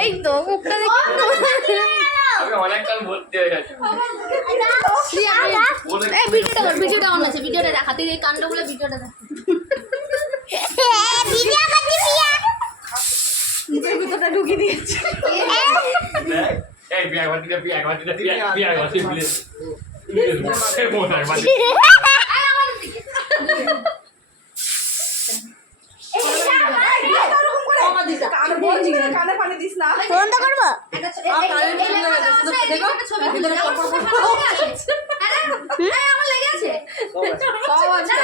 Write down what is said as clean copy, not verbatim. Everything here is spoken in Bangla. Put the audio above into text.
এই তো মুখটা আমি অনেক কাল ভর্তি হয়ে গেছে ভিডিওটা অন আছে, ভিডিওটা দেখা, তুই এই কাণ্ডগুলো ভিডিওটা দেখ। মুখের ভিতরটা ঢুকিয়ে দিয়েছে। এই বিয়া বাটিটা বিয়া বাটি প্লিজ কানে পানি দিস না। বন্ধ করবো? সব আছে।